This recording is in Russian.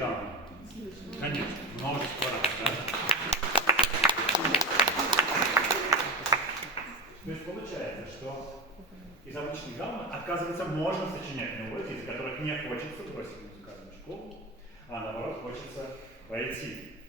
гаммы? Конечно, множество раз, да? То есть получается, что из обычной гаммы, оказывается, можно сочинять мелодии, из которых не хочется бросить музыкальную школу, а наоборот хочется пойти